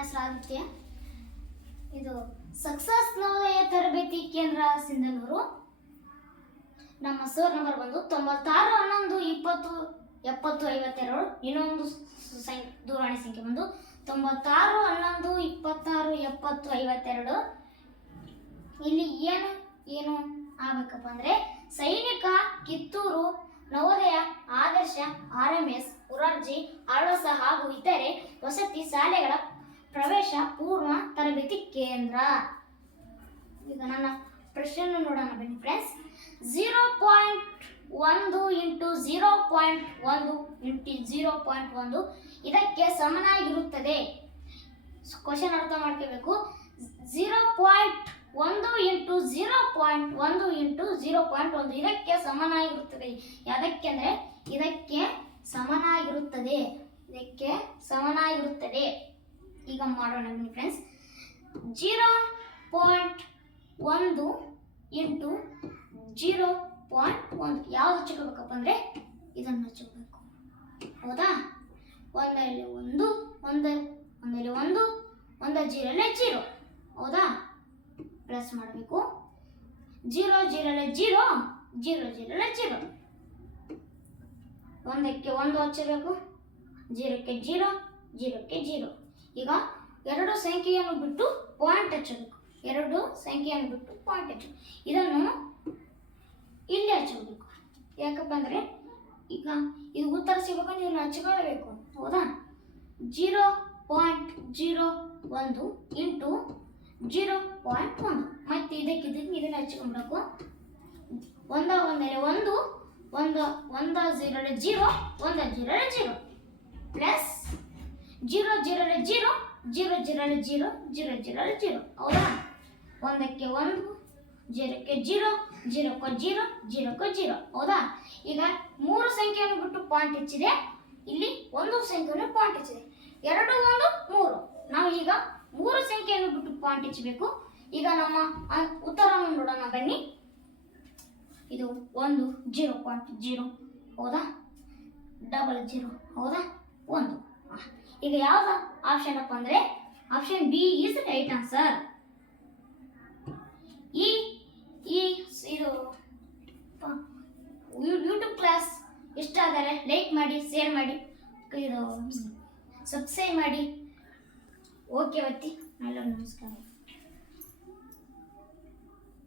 ಹೆಸರು ಆದಿತ್ಯ. ಇದು ಸಕ್ಸಸ್ ನವೋದಯ ತರಬೇತಿ ಕೇಂದ್ರ ಸಿಂಧನೂರು. ನಮ್ಮ ಸರ್ ನಂಬರ್ ಬಂದು 96 11 20 70 52. ಇನ್ನೊಂದು ದೂರವಾಣಿ ಸಂಖ್ಯೆ ಬಂದು 96 11 26 70 52. ಇಲ್ಲಿ ಏನು ಆಗಬೇಕಪ್ಪ ಅಂದರೆ ಸೈನಿಕ, ಕಿತ್ತೂರು, ನವೋದಯ, ಆದರ್ಶ, RMS, ಉರಾರ್ಜಿ, ಆಳ್ವಾಸ ಹಾಗೂ ಇತರೆ ವಸತಿ ಶಾಲೆಗಳ ಪ್ರವೇಶ ಪೂರ್ವ ತರಬೇತಿ ಕೇಂದ್ರ. ಈಗ ನನ್ನ ಪ್ರಶ್ನೆಯನ್ನು ನೋಡೋಣ ಬನ್ನಿ ಫ್ರೆಂಡ್ಸ್. 0.1 ಇಂಟು 0.1 ಇಂಟು 0.1 ಇದಕ್ಕೆ ಸಮನಾಗಿರುತ್ತದೆ. ಕ್ವಶನ್ ಅರ್ಥ ಮಾಡ್ಕೋಬೇಕು. 0.1 ಇಂಟು 0.1 ಇಂಟು 0.1 ಇದಕ್ಕೆ ಸಮನಾಗಿರುತ್ತದೆ. ಯಾದಕ್ಕೆಂದರೆ ಇದಕ್ಕೆ ಸಮನಾಗಿರುತ್ತದೆ. ಈಗ ಮಾಡೋಣ ಬನ್ನಿ ಫ್ರೆಂಡ್ಸ್. 0.1 ಇಂಟು 0.1 ಯಾವ್ದು ಹಚ್ಕೋಬೇಕಪ್ಪ ಅಂದರೆ ಇದನ್ನು ಹಚ್ಕೋಬೇಕು. ಹೌದಾ? ಒಂದಲ್ಲಿ 1 ಒಂದಲ್ಲಿ 1 0 ಹೌದಾ? ಪ್ಲಸ್ ಮಾಡಬೇಕು. 0 0 0 ಒಂದಕ್ಕೆ 1 ಹಚ್ಚಬೇಕು, 0ಕ್ಕೆ 0 0ಕ್ಕೆ 0. ಈಗ ಎರಡು ಸಂಖ್ಯೆಯನ್ನು ಬಿಟ್ಟು ಪಾಯಿಂಟ್ ಹಚ್ಚಬೇಕು. ಇದನ್ನು ಇಲ್ಲಿ ಹಚ್ಚಬೇಕು. ಯಾಕಪ್ಪ ಅಂದರೆ ಈಗ ಇದು ಉತ್ತರ ಸಿಗಬೇಕಂದ್ರೆ ಇದನ್ನು ಹಚ್ಕೊಳ್ಬೇಕು. ಹೌದಾ? 0.01 ಇಂಟು 0.1 ಮತ್ತು ಇದನ್ನು ಹಚ್ಕೊಂಡ್ಬೇಕು. 1 0 ಪ್ಲಸ್ 0 0 ಹೌದಾ? ಒಂದಕ್ಕೆ 1 0ಕ್ಕೆ 0 0 ಹೌದಾ? ಈಗ 3 ಸಂಖ್ಯೆಯನ್ನು ಬಿಟ್ಟು ಪಾಯಿಂಟ್ ಹೆಚ್ಚಿದೆ, ಇಲ್ಲಿ ಒಂದು ಸಂಖ್ಯೆಯನ್ನು ಪಾಯಿಂಟ್ ಹೆಚ್ಚಿದೆ. 2 1 3. ನಾವು ಈಗ 3 ಸಂಖ್ಯೆಯನ್ನು ಬಿಟ್ಟು ಪಾಯಿಂಟ್ ಹೆಚ್ಚಬೇಕು. ಈಗ ನಮ್ಮ ಉತ್ತರವನ್ನು ನೋಡೋಣ ಬನ್ನಿ. ಇದು 1 0.0 ಹೌದಾ? 00 ಹೌದಾ? 1. ಈಗ ಯಾವ್ದು ಆಪ್ಷನ್ ಅಪ್ಪ ಅಂದರೆ option B is right answer. ಇದು ಯೂಟ್ಯೂಬ್ ಕ್ಲಾಸ್ ಇಷ್ಟ ಆದರೆ ಲೈಕ್ ಮಾಡಿ, ಶೇರ್ ಮಾಡಿ, ಇದು ಸಬ್ಸ್ಕ್ರೈಬ್ ಮಾಡಿ. ಓಕೆ ಒತ್ತಿ. ಎಲ್ಲರಿಗೂ ನಮಸ್ಕಾರ.